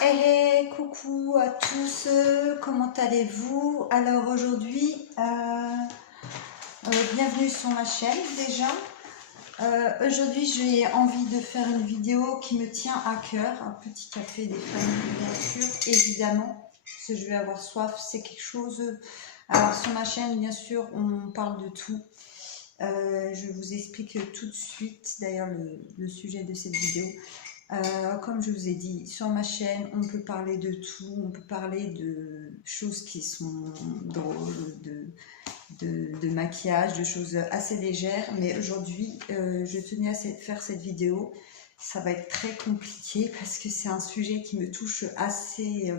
Hey, coucou à tous, comment allez-vous? Alors aujourd'hui, bienvenue sur ma chaîne déjà. Aujourd'hui j'ai envie de faire une vidéo qui me tient à cœur, un petit café des familles bien sûr, évidemment, parce que je vais avoir soif, c'est quelque chose... Alors sur ma chaîne bien sûr on parle de tout, je vous explique tout de suite d'ailleurs le sujet de cette vidéo. Comme je vous ai dit, sur ma chaîne, on peut parler de tout, on peut parler de choses qui sont drôles, de maquillage, de choses assez légères, mais aujourd'hui, je tenais à faire cette vidéo. Ça va être très compliqué parce que c'est un sujet qui me touche assez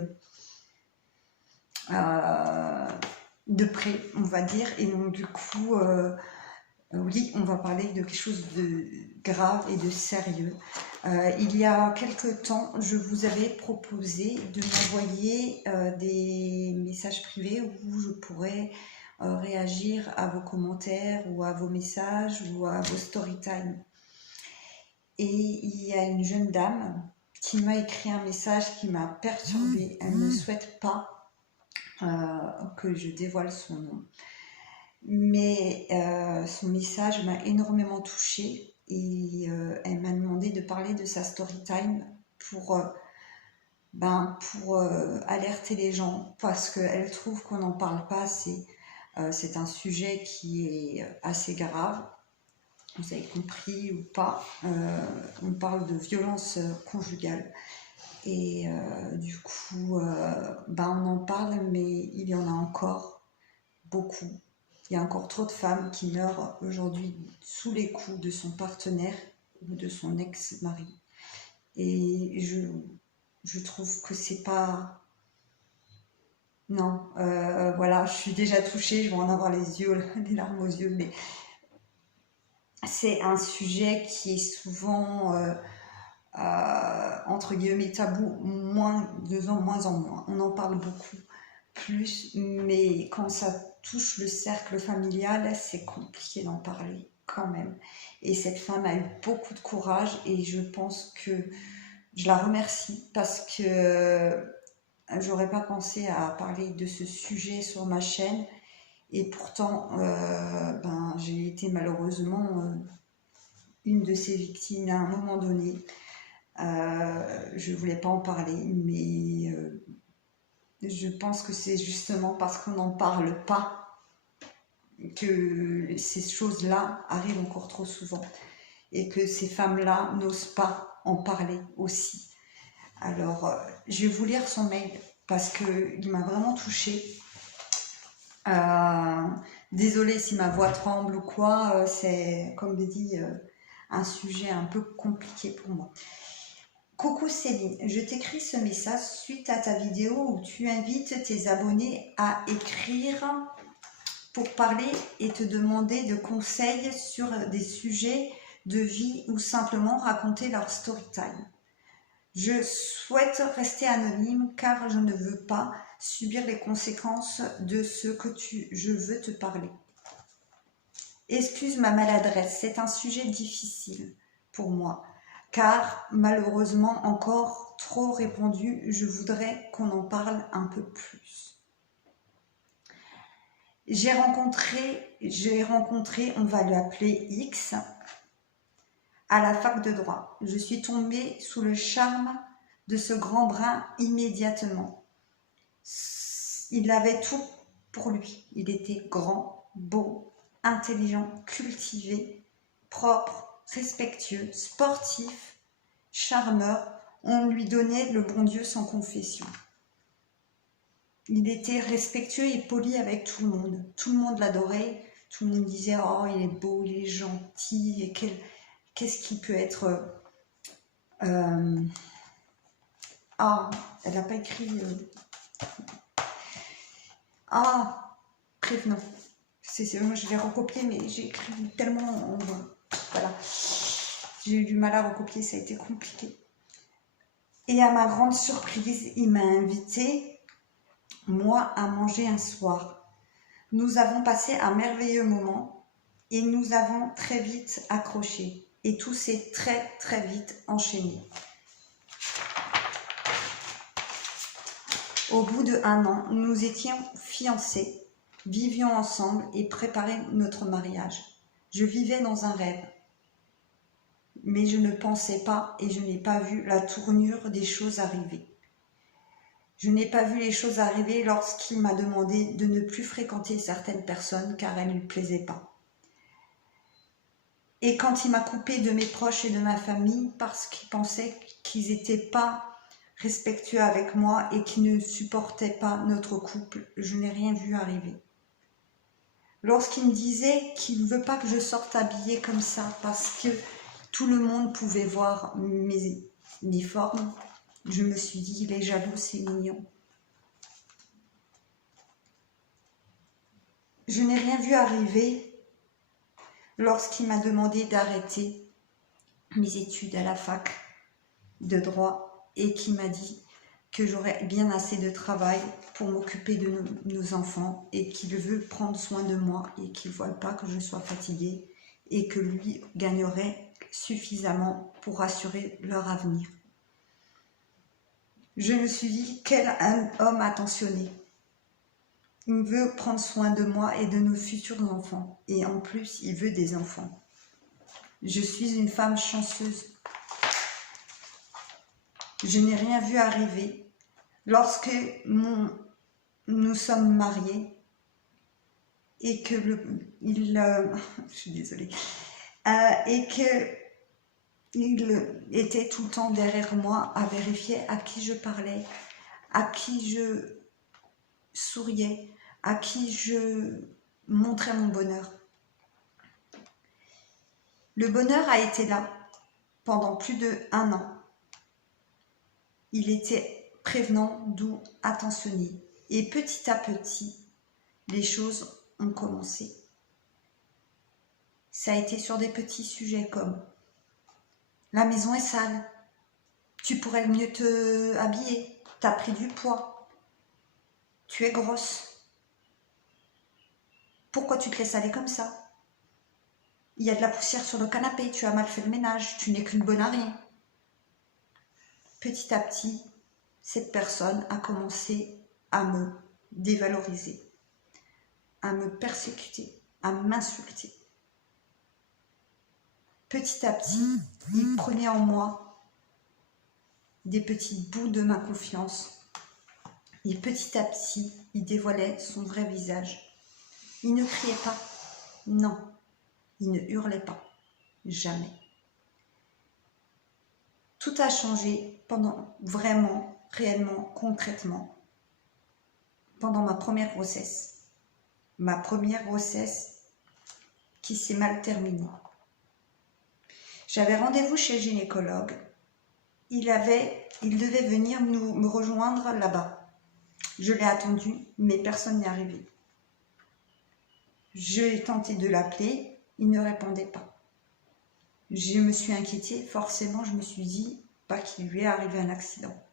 de près, on va dire, et donc du coup... oui, on va parler de quelque chose de grave et de sérieux. Il y a quelque temps, je vous avais proposé de m'envoyer des messages privés où je pourrais réagir à vos commentaires ou à vos messages ou à vos story time. Et il y a une jeune dame qui m'a écrit un message qui m'a perturbée. Elle ne souhaite pas que je dévoile son nom. Mais son message m'a énormément touchée et elle m'a demandé de parler de sa story time pour alerter les gens parce qu'elle trouve qu'on n'en parle pas assez. C'est un sujet qui est assez grave, vous avez compris ou pas. On parle de violence conjugale et du coup on en parle, mais il y en a encore beaucoup. Il y a encore trop de femmes qui meurent aujourd'hui sous les coups de son partenaire ou de son ex-mari. Et je trouve que c'est pas... Non, voilà, je suis déjà touchée, je vais en avoir les larmes aux yeux, mais c'est un sujet qui est souvent, entre guillemets, tabou, de moins en moins. On en parle beaucoup plus, mais quand ça touche le cercle familial, c'est compliqué d'en parler quand même. Et cette femme a eu beaucoup de courage et je pense que je la remercie parce que j'aurais pas pensé à parler de ce sujet sur ma chaîne et pourtant j'ai été malheureusement une de ces victimes à un moment donné. Je voulais pas en parler, mais je pense que c'est justement parce qu'on n'en parle pas que ces choses-là arrivent encore trop souvent et que ces femmes-là n'osent pas en parler aussi. Alors, je vais vous lire son mail parce qu'il m'a vraiment touchée. Désolée si ma voix tremble ou quoi, c'est, comme je dis, un sujet un peu compliqué pour moi. Coucou Céline, je t'écris ce message suite à ta vidéo où tu invites tes abonnés à écrire pour parler et te demander de conseils sur des sujets de vie ou simplement raconter leur story time. Je souhaite rester anonyme car je ne veux pas subir les conséquences de ce que je veux te parler. Excuse ma maladresse, c'est un sujet difficile pour moi car malheureusement encore trop répandu, je voudrais qu'on en parle un peu plus. J'ai rencontré, on va l'appeler X, à la fac de droit. Je suis tombée sous le charme de ce grand brun immédiatement. Il avait tout pour lui. Il était grand, beau, intelligent, cultivé, propre, respectueux, sportif, charmeur. On lui donnait le bon Dieu sans confession. Il était respectueux et poli avec tout le monde. Tout le monde l'adorait. Tout le monde disait « Oh, il est beau, il est gentil. » Et qu'est-ce qui peut être... Ah, elle n'a pas écrit... Ah, prévenant. Moi, je l'ai recopié, mais j'ai écrit tellement... Voilà. J'ai eu du mal à recopier, ça a été compliqué. Et à ma grande surprise, il m'a invité, moi, à manger un soir. Nous avons passé un merveilleux moment et nous avons très vite accroché. Et tout s'est très, très vite enchaîné. Au bout d'1 an, nous étions fiancés, vivions ensemble et préparions notre mariage. Je vivais dans un rêve, mais je ne pensais pas et je n'ai pas vu la tournure des choses arriver. Je n'ai pas vu les choses arriver lorsqu'il m'a demandé de ne plus fréquenter certaines personnes car elles ne lui plaisaient pas. Et quand il m'a coupé de mes proches et de ma famille parce qu'il pensait qu'ils n'étaient pas respectueux avec moi et qu'ils ne supportaient pas notre couple, je n'ai rien vu arriver. Lorsqu'il me disait qu'il ne veut pas que je sorte habillée comme ça parce que tout le monde pouvait voir mes formes, je me suis dit, il est jaloux, c'est mignon. Je n'ai rien vu arriver lorsqu'il m'a demandé d'arrêter mes études à la fac de droit et qu'il m'a dit que j'aurais bien assez de travail pour m'occuper de nos enfants et qu'il veut prendre soin de moi et qu'il ne voit pas que je sois fatiguée et que lui gagnerait suffisamment pour assurer leur avenir. Je me suis dit, quel homme attentionné. Il veut prendre soin de moi et de nos futurs enfants. Et en plus, il veut des enfants. Je suis une femme chanceuse. Je n'ai rien vu arriver. Lorsque nous sommes mariés et que je suis désolée, et que il était tout le temps derrière moi à vérifier à qui je parlais, à qui je souriais, à qui je montrais mon bonheur. Le bonheur a été là pendant plus d'1 an. Il était prévenant, doux, attentionné. Et petit à petit, les choses ont commencé. Ça a été sur des petits sujets comme la maison est sale, tu pourrais mieux te habiller, t'as pris du poids, tu es grosse, pourquoi tu te laisses aller comme ça? Il y a de la poussière sur le canapé, tu as mal fait le ménage, tu n'es qu'une bonne à rien. Petit à petit, cette personne a commencé à me dévaloriser, à me persécuter, à m'insulter. Petit à petit, il prenait en moi des petits bouts de ma confiance et petit à petit, il dévoilait son vrai visage. Il ne criait pas, non, il ne hurlait pas, jamais. Tout a changé pendant vraiment, réellement, concrètement, pendant ma première grossesse. Ma première grossesse qui s'est mal terminée. J'avais rendez-vous chez le gynécologue. Il devait venir me rejoindre là-bas. Je l'ai attendu, mais personne n'est arrivé. J'ai tenté de l'appeler, il ne répondait pas. Je me suis inquiétée, forcément je me suis dit, pas qu'il lui est arrivé un accident.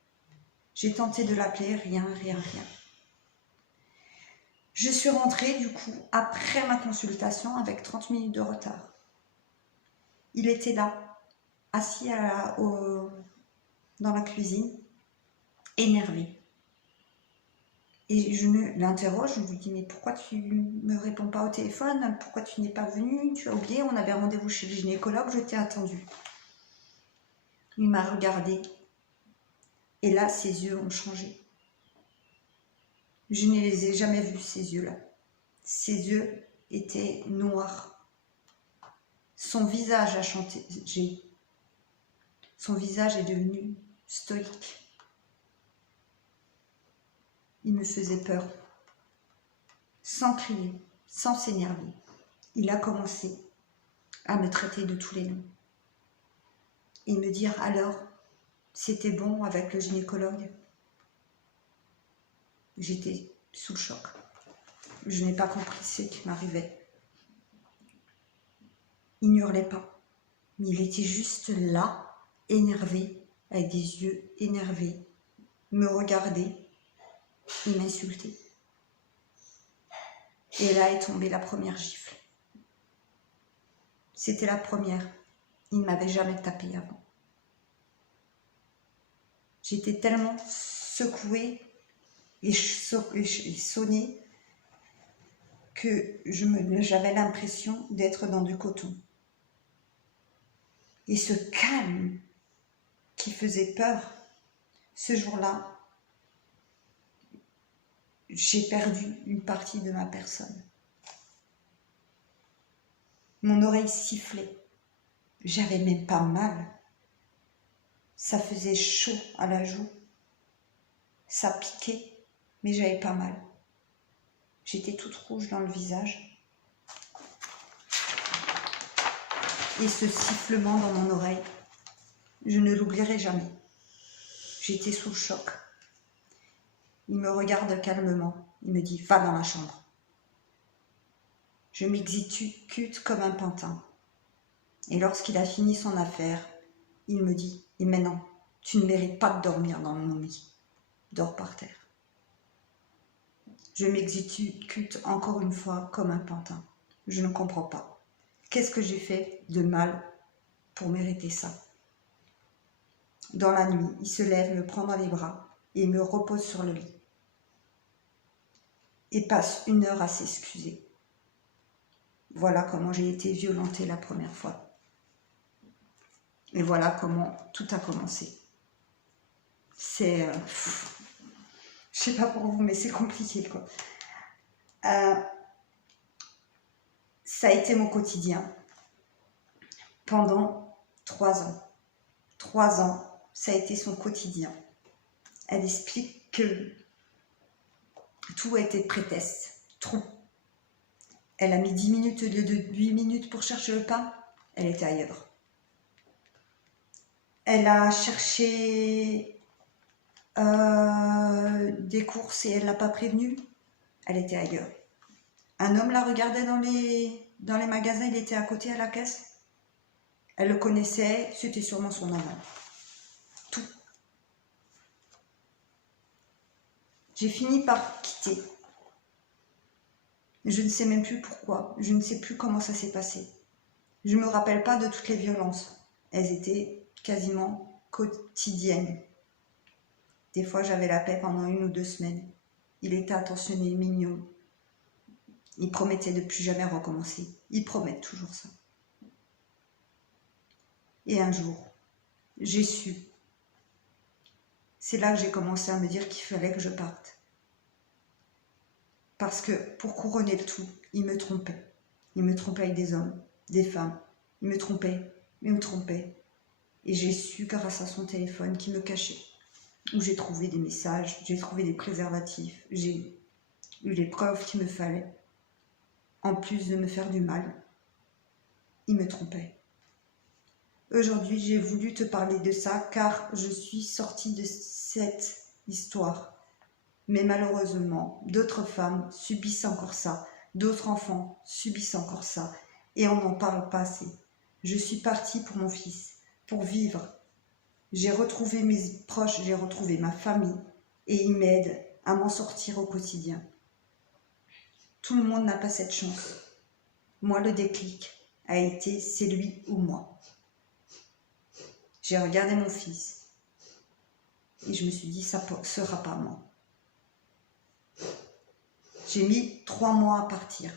J'ai tenté de l'appeler, rien. Je suis rentrée du coup après ma consultation avec 30 minutes de retard. Il était là, assis dans la cuisine, énervé. Et je l'interroge, je lui dis, mais pourquoi tu ne me réponds pas au téléphone? Pourquoi tu n'es pas venu? Tu as oublié, on avait rendez-vous chez le gynécologue, je t'ai attendu. Il m'a regardé. Et là, ses yeux ont changé. Je ne les ai jamais vus, ces yeux-là. Ses yeux étaient noirs. Son visage a changé. Son visage est devenu stoïque. Il me faisait peur. Sans crier, sans s'énerver, il a commencé à me traiter de tous les noms. Et me dire, alors, c'était bon avec le gynécologue? J'étais sous le choc. Je n'ai pas compris ce qui m'arrivait. Il n'hurlait pas, mais il était juste là, énervé, avec des yeux énervés, me regardait et m'insultait. Et là est tombée la première gifle. C'était la première. Il ne m'avait jamais tapé avant. J'étais tellement secouée et je sonnais que j'avais l'impression d'être dans du coton. Et ce calme qui faisait peur, ce jour-là, j'ai perdu une partie de ma personne. Mon oreille sifflait. J'avais même pas mal. Ça faisait chaud à la joue. Ça piquait, mais j'avais pas mal. J'étais toute rouge dans le visage. Et ce sifflement dans mon oreille, je ne l'oublierai jamais. J'étais sous le choc. Il me regarde calmement. Il me dit « Va dans la chambre ». Je m'exécute comme un pantin. Et lorsqu'il a fini son affaire, il me dit « Et maintenant, tu ne mérites pas de dormir dans mon lit. Dors par terre ». Je m'exécute encore une fois comme un pantin. Je ne comprends pas. Qu'est-ce que j'ai fait de mal pour mériter ça? Dans la nuit, il se lève, me prend dans les bras et me repose sur le lit. Et passe 1 heure à s'excuser. Voilà comment j'ai été violentée la première fois. Et voilà comment tout a commencé. C'est... je sais pas pour vous, mais c'est compliqué, quoi. Ça a été mon quotidien pendant 3 ans. 3 ans, ça a été son quotidien. Elle explique que tout a été prétexte, trop. Elle a mis 10 minutes au lieu de 8 minutes pour chercher le pain, elle était ailleurs. Elle a cherché des courses et elle ne l'a pas prévenue, elle était ailleurs. Un homme la regardait dans les magasins, il était à côté à la caisse. Elle le connaissait, c'était sûrement son amant. Tout. J'ai fini par quitter. Je ne sais même plus pourquoi, je ne sais plus comment ça s'est passé. Je ne me rappelle pas de toutes les violences. Elles étaient quasiment quotidiennes. Des fois, j'avais la paix pendant 1 ou 2 semaines. Il était attentionné, mignon. Il promettait de plus jamais recommencer. Il promet toujours ça. Et un jour, j'ai su. C'est là que j'ai commencé à me dire qu'il fallait que je parte. Parce que pour couronner le tout, il me trompait. Il me trompait avec des hommes, des femmes. Il me trompait, il me trompait. Et j'ai su grâce à son téléphone qu'il me cachait. Où j'ai trouvé des messages, j'ai trouvé des préservatifs, j'ai eu les preuves qu'il me fallait. En plus de me faire du mal, il me trompait. Aujourd'hui, j'ai voulu te parler de ça car je suis sortie de cette histoire. Mais malheureusement, d'autres femmes subissent encore ça, d'autres enfants subissent encore ça, et on n'en parle pas assez. Je suis partie pour mon fils, pour vivre. J'ai retrouvé mes proches, j'ai retrouvé ma famille, et ils m'aident à m'en sortir au quotidien. Tout le monde n'a pas cette chance. Moi, le déclic a été c'est lui ou moi. J'ai regardé mon fils, et je me suis dit ça ne sera pas moi. J'ai mis 3 mois à partir.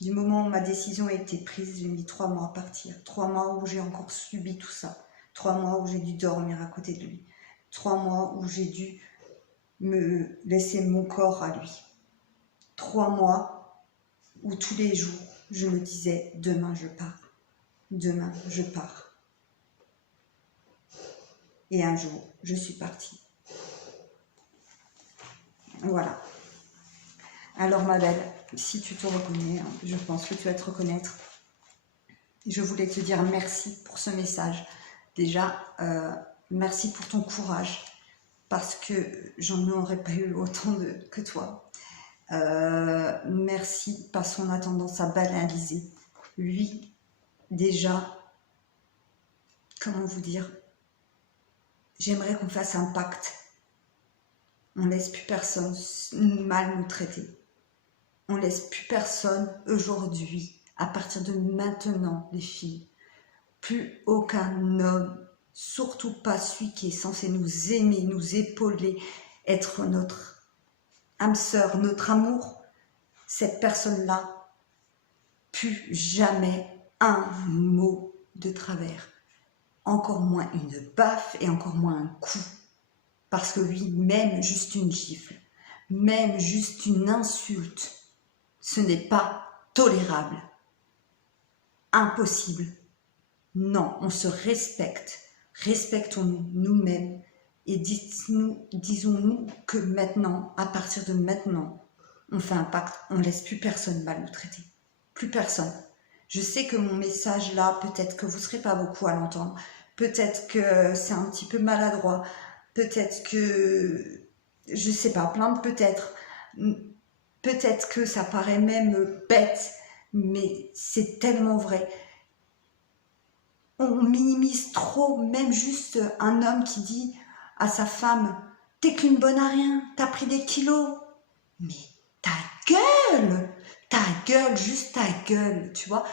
Du moment où ma décision a été prise, j'ai mis 3 mois à partir. 3 mois où j'ai encore subi tout ça. 3 mois où j'ai dû dormir à côté de lui. 3 mois où j'ai dû me laisser mon corps à lui. 3 mois où tous les jours, je me disais « Demain, je pars. Demain, je pars. » Et un jour, je suis partie. Voilà. Alors ma belle, si tu te reconnais, je pense que tu vas te reconnaître. Je voulais te dire merci pour ce message. Déjà, merci pour ton courage, parce que j'en aurais pas eu autant que toi. Merci parce qu'on a tendance à banaliser. Lui, déjà, comment vous dire, j'aimerais qu'on fasse un pacte. On laisse plus personne mal nous traiter. On laisse plus personne aujourd'hui, à partir de maintenant, les filles, plus aucun homme, surtout pas celui qui est censé nous aimer, nous épauler, être notre âme sœur, notre amour, cette personne-là, plus jamais un mot de travers. Encore moins une baffe et encore moins un coup. Parce que oui, même juste une gifle, même juste une insulte, ce n'est pas tolérable. Impossible. Non, on se respecte. Respectons-nous nous-mêmes et disons-nous que maintenant, à partir de maintenant, on fait un pacte, on ne laisse plus personne mal nous traiter. Plus personne. Je sais que mon message là, peut-être que vous ne serez pas beaucoup à l'entendre, peut-être que c'est un petit peu maladroit, peut-être que, je sais pas, plein de peut-être. Peut-être que ça paraît même bête, mais c'est tellement vrai. On minimise trop, même juste un homme qui dit à sa femme « T'es qu'une bonne à rien, t'as pris des kilos. » Mais ta gueule, juste ta gueule, tu vois.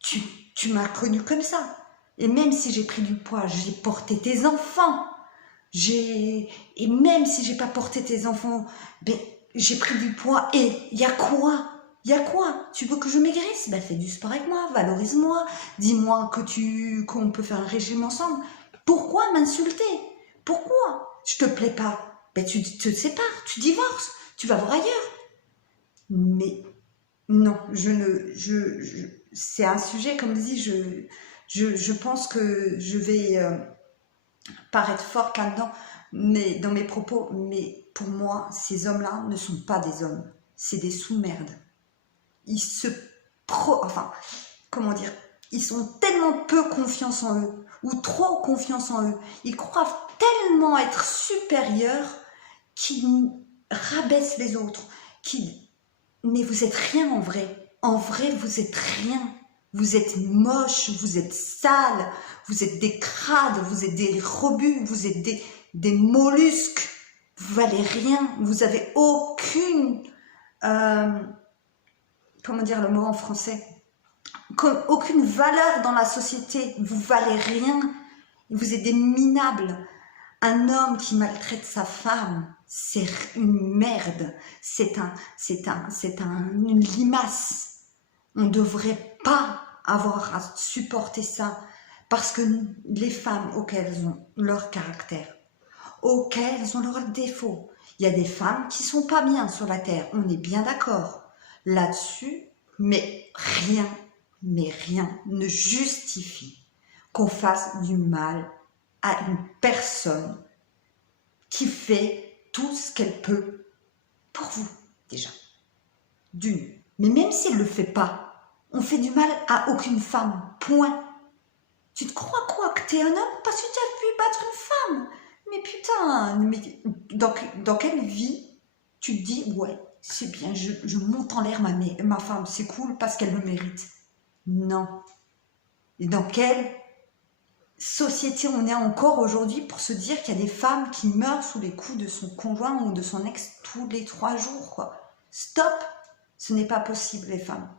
Tu m'as connue comme ça. Et même si j'ai pris du poids, j'ai porté tes enfants. Et même si j'ai pas porté tes enfants, ben, j'ai pris du poids. Et il y a quoi? Il y a quoi? Tu veux que je maigrisse? Ben, fais du sport avec moi, valorise-moi. Dis-moi qu'on peut faire un régime ensemble. Pourquoi m'insulter? Pourquoi? Je te plais pas. Ben, tu te sépares, tu divorces, tu vas voir ailleurs. Mais non, c'est un sujet, comme dit, je pense que je vais paraître fort là-dedans, mais dans mes propos, mais pour moi, ces hommes-là ne sont pas des hommes, c'est des sous-merdes. Ils enfin, comment dire, ils sont tellement peu confiance en eux, ou trop confiance en eux, ils croient tellement être supérieurs qu'ils rabaissent les autres, mais vous êtes rien en vrai. En vrai, vous êtes rien. Vous êtes moche, vous êtes sale, vous êtes des crades, vous êtes des rebuts, vous êtes des mollusques. Vous valez rien. Vous avez aucune... comment dire le mot en français? Aucune valeur dans la société. Vous valez rien. Vous êtes des minables. Un homme qui maltraite sa femme, c'est une merde, c'est une limace. On ne devrait pas avoir à supporter ça parce que les femmes auxquelles ont leur caractère, auxquelles ont leurs défauts, il y a des femmes qui sont pas bien sur la terre, on est bien d'accord là-dessus, mais rien ne justifie qu'on fasse du mal à une personne qui fait tout ce qu'elle peut pour vous, déjà. D'une. Mais même si elle ne le fait pas, on fait du mal à aucune femme. Point. Tu te crois quoi? Que t'es un homme parce que tu as pu battre une femme? Mais putain, dans quelle vie tu te dis, ouais, c'est bien, je monte en l'air ma femme, c'est cool parce qu'elle me mérite. Non. Et dans quelle société on est encore aujourd'hui pour se dire qu'il y a des femmes qui meurent sous les coups de son conjoint ou de son ex tous les 3 jours, quoi. Stop! Ce n'est pas possible, les femmes.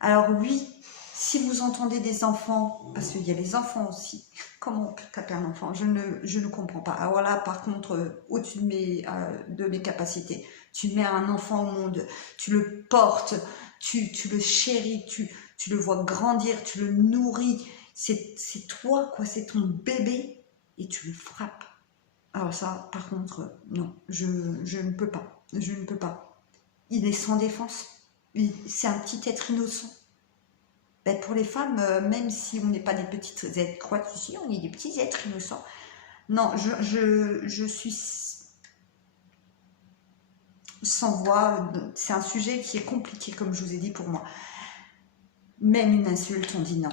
Alors oui, si vous entendez des enfants, parce qu'il y a les enfants aussi, comment on peut taper un enfant? Je ne comprends pas. Alors là, par contre, au-dessus de mes capacités, tu mets un enfant au monde, tu le portes, tu le chéris, tu le vois grandir, tu le nourris, c'est toi, quoi, c'est ton bébé, et tu le frappes. Alors ça, par contre, non, je ne peux pas, je ne peux pas. Il est sans défense, c'est un petit être innocent. Ben, pour les femmes, même si on n'est pas des petites êtres, crois ici, on est des petits êtres innocents. Non, je suis sans voix, c'est un sujet qui est compliqué, comme je vous ai dit, pour moi. Même une insulte, on dit non.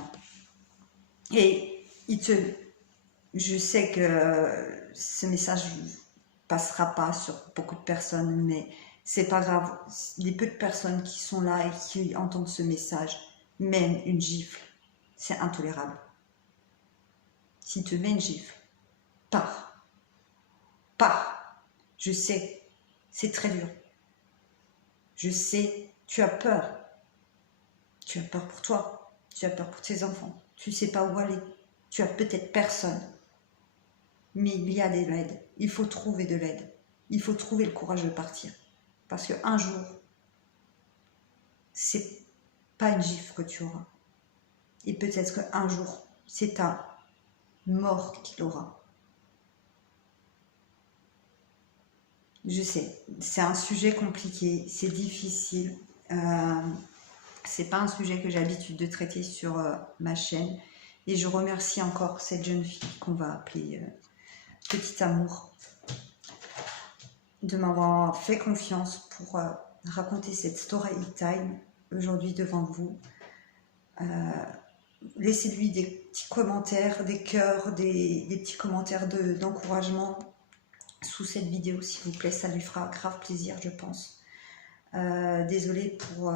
Et je sais que ce message ne passera pas sur beaucoup de personnes, mais c'est pas grave. Les peu de personnes qui sont là et qui entendent ce message, même une gifle, c'est intolérable. Si tu mets une gifle, pars. Pars. Je sais, c'est très dur. Je sais, tu as peur. Tu as peur pour toi. Tu as peur pour tes enfants. Tu ne sais pas où aller. Tu as peut-être personne. Mais il y a de l'aide. Il faut trouver de l'aide. Il faut trouver le courage de partir. Parce qu'un jour, c'est pas une gifle que tu auras. Et peut-être qu'un jour, c'est ta mort qu'il aura. Je sais, c'est un sujet compliqué, c'est difficile. C'est pas un sujet que j'ai l'habitude de traiter sur ma chaîne. Et je remercie encore cette jeune fille qu'on va appeler Petit Amour de m'avoir fait confiance pour raconter cette story time aujourd'hui devant vous. Laissez-lui des petits commentaires, des cœurs, des petits commentaires d'encouragement sous cette vidéo, s'il vous plaît, ça lui fera grave plaisir, je pense. Désolée pour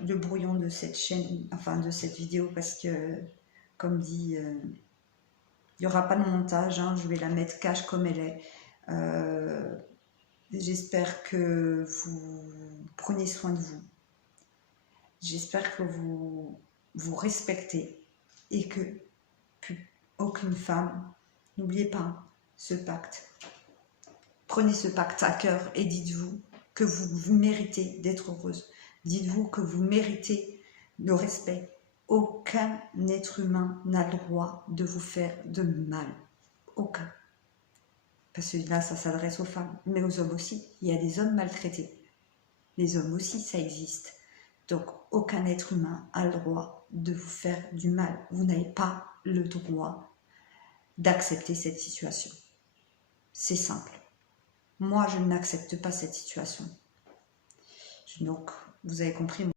le brouillon de cette chaîne, enfin de cette vidéo, parce que, comme dit, il n'y aura pas de montage, hein, je vais la mettre cash comme elle est. J'espère que vous prenez soin de vous. J'espère que vous vous respectez et que plus aucune femme, n'oubliez pas ce pacte. Prenez ce pacte à cœur et dites-vous que vous méritez d'être heureuse. Dites-vous que vous méritez le respect. Aucun être humain n'a le droit de vous faire de mal. Aucun. Parce que là, ça s'adresse aux femmes, mais aux hommes aussi. Il y a des hommes maltraités. Les hommes aussi, ça existe. Donc, aucun être humain a le droit de vous faire du mal. Vous n'avez pas le droit d'accepter cette situation. C'est simple. Moi, je n'accepte pas cette situation. Donc, vous avez compris.